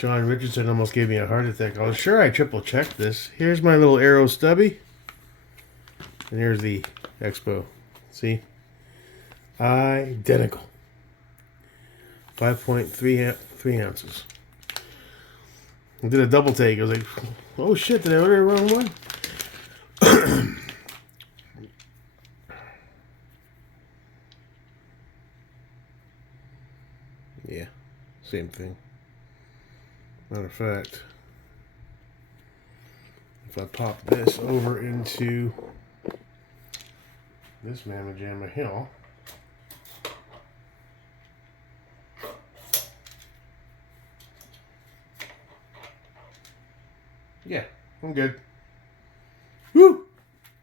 John Richardson almost gave me a heart attack. I was sure I triple checked this. Here's my little Arrow stubby. And here's the Expo. See? Identical. 5.3 ounces. I did a double take. I was like, oh shit, did I order the wrong one? Yeah, same thing. Matter of fact, if I pop this over into this Mamma Jamma Hill, yeah, I'm good. Woo!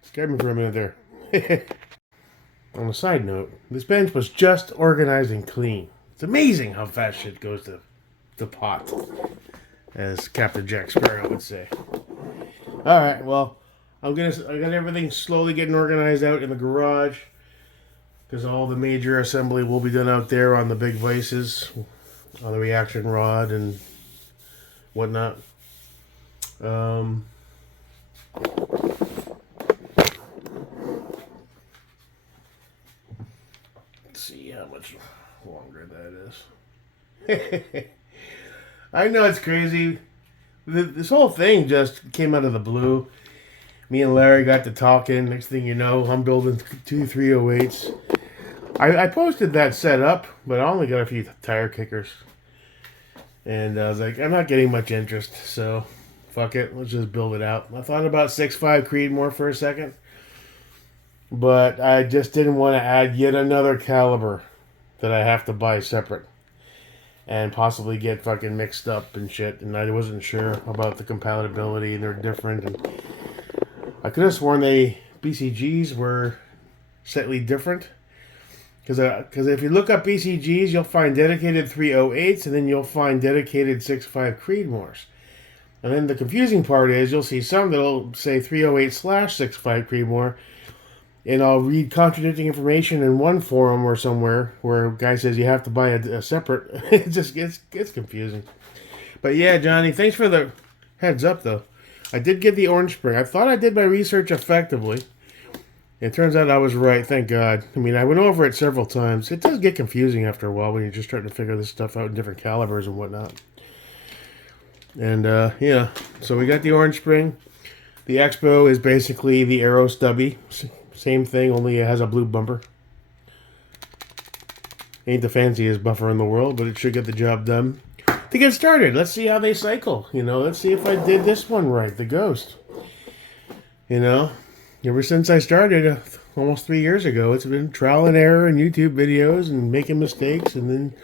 Scared me for a minute there. On a side note, this bench was just organized and clean. It's amazing how fast shit goes to the pot, as Captain Jack Sparrow would say. All right, well, I got everything slowly getting organized out in the garage because all the major assembly will be done out there on the big vices, on the reaction rod and whatnot. Let's see how much longer that is. I know it's crazy. This whole thing just came out of the blue. Me and Larry got to talking. Next thing you know, I'm building two 308s. I posted that setup, but I only got a few tire kickers. And I was like, I'm not getting much interest, so fuck it. Let's just build it out. I thought about 6.5 Creedmoor for a second, but I just didn't want to add yet another caliber that I have to buy separate and possibly get fucking mixed up and shit. And I wasn't sure about the compatibility, and they're different. And I could have sworn BCGs were slightly different. Because if you look up BCGs, you'll find dedicated 308s, and then you'll find dedicated 6.5 Creedmoors. And then the confusing part is you'll see some that'll say 308/6.5 Creedmoor, and I'll read contradicting information in one forum or somewhere where a guy says you have to buy a separate. It just gets confusing. But yeah, Johnny, thanks for the heads up, though. I did get the Orange Spring. I thought I did my research effectively. It turns out I was right, thank God. I mean, I went over it several times. It does get confusing after a while when you're just starting to figure this stuff out in different calibers and whatnot. And, yeah, so we got the Orange Spring. The Expo is basically the Arrow Stubby. Same thing, only it has a blue bumper. Ain't the fanciest buffer in the world, but it should get the job done. To get started, let's see how they cycle. Let's see if I did this one right, the Ghost. Ever since I started almost 3 years ago, it's been trial and error and YouTube videos and making mistakes and then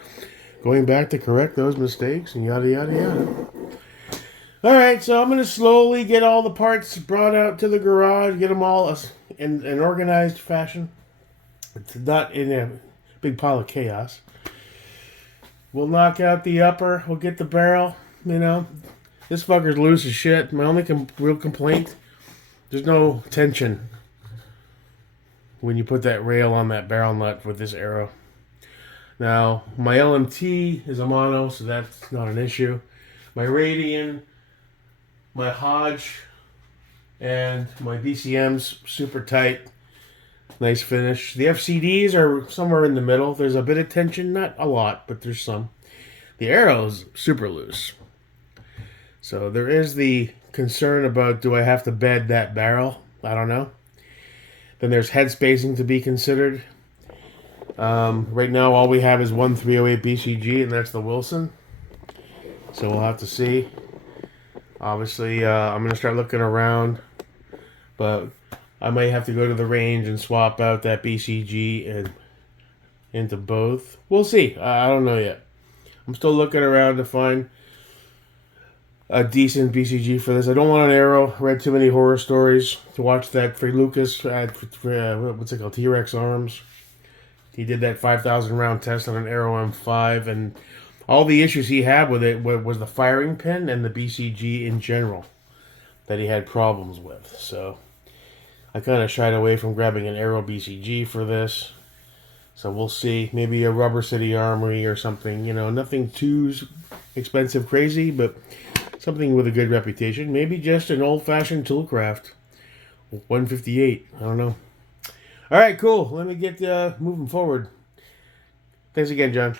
going back to correct those mistakes and yada, yada, yada. All right, so I'm going to slowly get all the parts brought out to the garage, get them all in an organized fashion. It's not in a big pile of chaos. We'll knock out the upper. We'll get the barrel. This fucker's loose as shit. My only real complaint, there's no tension when you put that rail on that barrel nut with this Arrow. Now, my LMT is a mono, so that's not an issue. My Radian, my Hodge, and my BCM's super tight. Nice finish. The FCDs are somewhere in the middle. There's a bit of tension, not a lot, but there's some. The Arrow's super loose. So there is the concern about, do I have to bed that barrel? I don't know. Then there's head spacing to be considered. Right now all we have is one 308 BCG, and that's the Wilson. So we'll have to see. Obviously, I'm going to start looking around, but I might have to go to the range and swap out that BCG and into both. We'll see. I don't know yet. I'm still looking around to find a decent BCG for this. I don't want an Arrow. I read too many horror stories to watch that for Lucas. What's it called? T-Rex Arms. He did that 5,000 round test on an Arrow M5, and all the issues he had with it was the firing pin and the BCG in general that he had problems with. So I kind of shied away from grabbing an Arrow BCG for this. So we'll see. Maybe a Rubber City Armory or something. You know, nothing too expensive, crazy, but something with a good reputation. Maybe just an old-fashioned Toolcraft 158. I don't know. All right, cool. Let me get moving forward. Thanks again, John.